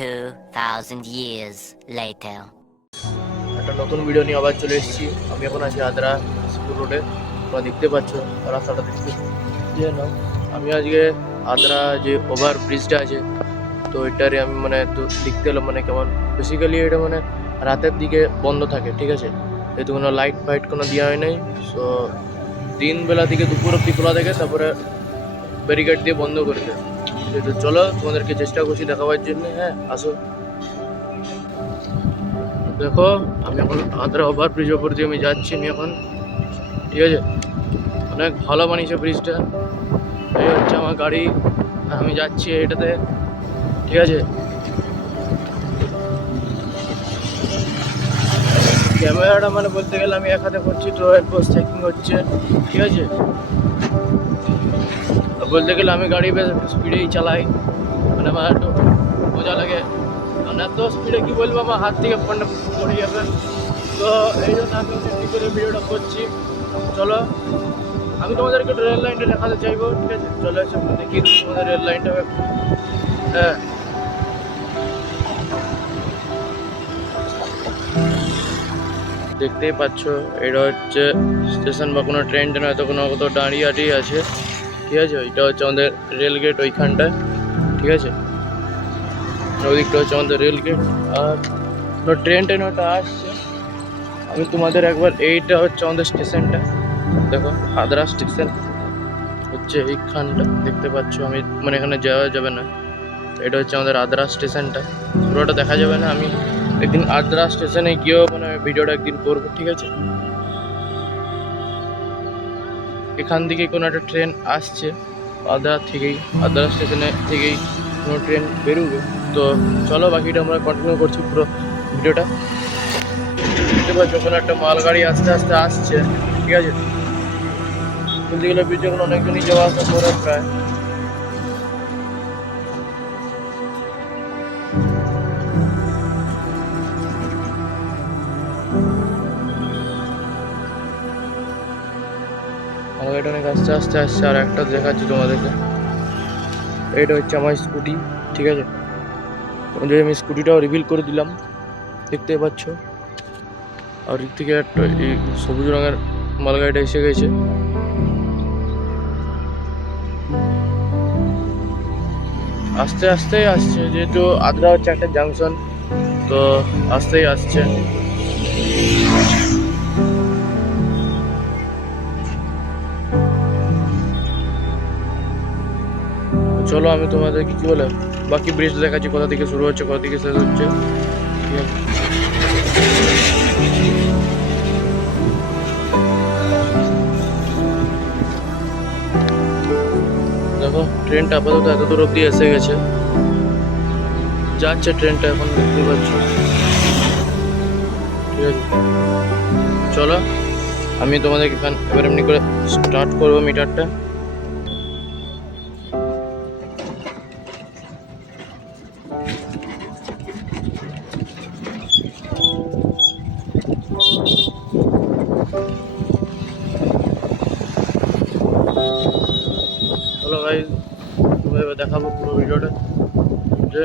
2,000 years later. একটা নতুন video নিয়ে আবার চলে এসেছি। আমি এখন আছি আদ্রা স্কুল রোডে, তোমরা দেখতে পাচ্ছ রাস্তাটা দেখতে না। আমি আজকে আদ্রা যে ওভার ব্রিজটা আছে, তো এটারে আমি মানে তো দেখতে এলাম মানে কেমন। বেসিক্যালি এটা মানে রাতের দিকে বন্ধ থাকে, ঠিক আছে, যেহেতু কোনো লাইট ফাইট কোনো দেওয়া হয় নাই। সো দিনবেলা থেকে দুপুর অব্দি খোলা থাকে, তারপরে ব্যারিকেড দিয়ে বন্ধ করে দেয়। তো চলো তোমাদেরকে চেষ্টা করছি দেখাবার জন্য। হ্যাঁ, আসো দেখো। আমি এখন আদ্রা ওভার ব্রিজ ওপর দিয়ে আমি যাচ্ছি আমি এখন, ঠিক আছে। অনেক ভালো বানিয়েছে ব্রিজটা। এই হচ্ছে আমার গাড়ি, আমি যাচ্ছি এটাতে, ঠিক আছে। ক্যামেরাটা মানে বলতে গেলে আমি এক হাতে করছি, তো এরপর চেকিং হচ্ছে, ঠিক আছে। বলতে গেলে আমি গাড়ি বেশ একটু স্পিডেই চালাই, মানে আমার একটু মজা লাগে, কারণ এত স্পিডে কী বলবো আমার হাত থেকে ফোনটা পড়ে যাবে। তো এই জন্য আমি অনেক করে ভিডিওটা করছি। চলো আমি তোমাদেরকে রেল লাইনটা দেখাতে চাইবো, ঠিক আছে। চলে এসে দেখি তোমাদের রেল লাইনটা। হ্যাঁ, দেখতেই পাচ্ছ এটা হচ্ছে স্টেশন বা কোনো ট্রেন টেন হয়তো কোনো কোথাও দাঁড়িয়ে আটিয়ে আছে, ঠিক আছে। এটা হচ্ছে আমাদের রেল গেট ওইখানটায়, ঠিক আছে। ওইদিকটা হচ্ছে আমাদের রেল গেট, আর ট্রেন টেন ওটা আসছে। আমি তোমাদের একবার, এইটা হচ্ছে আমাদের স্টেশনটা, দেখো আদ্রা স্টেশন হচ্ছে এইখানটা দেখতে পাচ্ছ। আমি মানে এখানে যাওয়া যাবে না, এটা হচ্ছে আমাদের আদ্রা স্টেশনটা, পুরোটা দেখা যাবে না। আমি একদিন আদ্রা স্টেশনে গিয়েও মানে ভিডিওটা একদিন করবো, ঠিক আছে। এখান থেকে কোনো একটা ট্রেন আসছে আদ্রা থেকেই, আদ্রা স্টেশনে থেকেই কোনো ট্রেন বেরোবে। তো চলো বাকিটা আমরা কন্টিনিউ করছি পুরো ভিডিওটা। দেখতে পাচ্ছ কোনো একটা মালগাড়ি আস্তে আস্তে আসছে, ঠিক আছে। বলতে গেলে ব্রিজে এখন অনেকজনই যাওয়া আসা করে প্রায়। মালগাড়িটা অনেক আস্তে আস্তে আসছে। আর একটা দেখাচ্ছি তোমাদেরকে, এইটা হচ্ছে আমার স্কুটি, ঠিক আছে। তোমাদের আমি স্কুটিটাও রিভিল করে দিলাম, দেখতে পাচ্ছ। আর এর থেকে একটা এই সবুজ রঙের মালগাড়িটা এসে গেছে। আস্তে আস্তেই আসছে, যেহেতু আদ্রা হচ্ছে একটা জাংশন, তো আস্তেই আসছে। চলো আমি তোমাদেরকে কি বলে বাকি ব্রিজ দেখাচ্ছি, কোথা থেকে শুরু হচ্ছে কোথা থেকে শেষ হচ্ছে, ঠিক আছে। দেখো ট্রেনটা আপাতত এত দূর অব্দি এসে গেছে, যাচ্ছে ট্রেনটা এখন, দেখতে পাচ্ছ, ঠিক আছে। চলো আমি তোমাদেরকে এবার এমনি করে স্টার্ট করবো মিটারটা। চলো ভাই, এবার দেখাবো পুরো ভিডিওটা, যে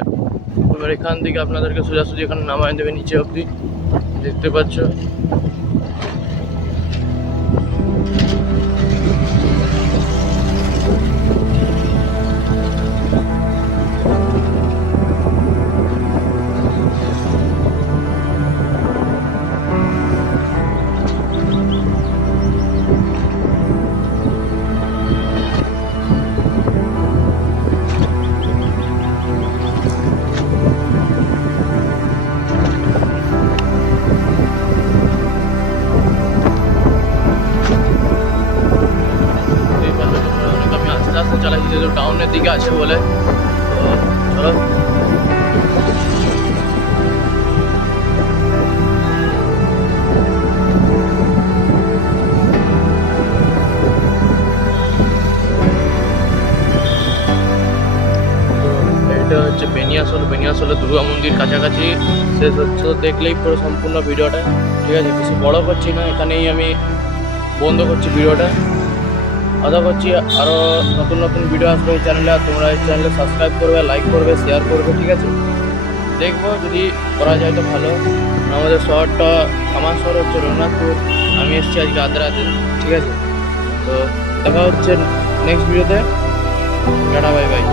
এবার এখান থেকে আপনাদেরকে সোজাসুজি এখানে নামায় দেবে নিচে অবধি, দেখতে পাচ্ছ। আমি আস্তে আস্তে চালাচ্ছি, যেহেতু টাউনের দিকে আছে বলে। তো চলো এটা হচ্ছে বেনিয়াসোল, বেনিয়াসোলে দুর্গা মন্দির কাছাকাছি শেষ হচ্ছে। তো দেখলেই পুরো সম্পূর্ণ ভিডিওটা, ঠিক আছে। কিছু বড় করছি না, এখানেই আমি বন্ধ করছি ভিডিওটা। আশা করছি আরও নতুন নতুন ভিডিও আসবে এই চ্যানেলে, আর তোমরা এই চ্যানেলে সাবস্ক্রাইব করবে, লাইক করবে, শেয়ার করবে, ঠিক আছে। দেখবো যদি করা যায় তো ভালো। আমাদের শহরটা, আমার শহর হচ্ছে রঘুনাথপুর, আমি এসেছি আজকে আদ্রাতে, ঠিক আছে। তো দেখা হচ্ছে নেক্সট ভিডিওতে। Tata, bye bye.